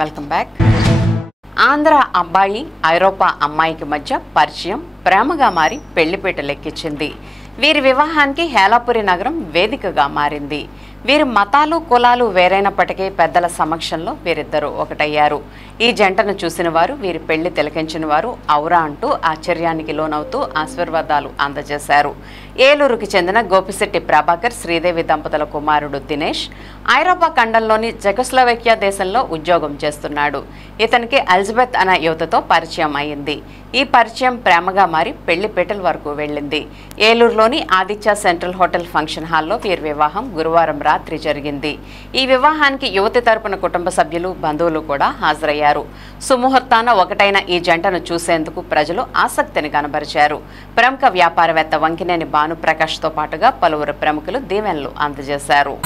Welcome back. Andhra అబ్బాయి ఐరోపా అమ్మాయికి మధ్య పరిచయం ప్రేమగా మారి పెళ్లిపీటలెక్కించింది. వీరి వివాహానికి హేలాపురి నగరం వేదికగా మారింది. వీరి మతాలు కులాలు వేరైనప్పటికీ పెద్దల సమక్షంలో వీరిద్దరూ ఒకటయ్యారు. ఈ జంటను చూసిన వారు, వీరి పెళ్లి తిలకించిన వారు ఔరా అంటూ ఆశ్చర్యానికి లోనవుతూ ఆశీర్వాదాలు అందజేశారు. ఏలూరుకి చెందిన గోపిశెట్టి ప్రభాకర్ శ్రీదేవి దంపతుల కుమారుడు దినేష్ ఐరోపా ఖండంలోని జెకోస్లోవేకియా దేశంలో ఉద్యోగం చేస్తున్నాడు. ఇతనికి ఎలిజబెత్ అనే యువతతో పరిచయం అయింది. ఈ పరిచయం ప్రేమగా మారి పెళ్లి పీటల వరకు వెళ్ళింది. ఏలూరులోని ఆదిత్య సెంట్రల్ హోటల్ ఫంక్షన్ హాల్లో వీరి వివాహం గురువారం రాత్రి జరిగింది. ఈ వివాహానికి యువతి తరపున కుటుంబ సభ్యులు, బంధువులు కూడా హాజరయ్యారు. సుముహూర్తాన ఒకటైన ఈ జంటను చూసేందుకు ప్రజలు ఆసక్తిని కనబరిచారు. ప్రముఖ వ్యాపారవేత్త వంకినేని భానుప్రకాష్తో పాటుగా పలువురు ప్రముఖులు దీవెనలు అందజేశారు.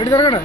ఇటు జరగండి.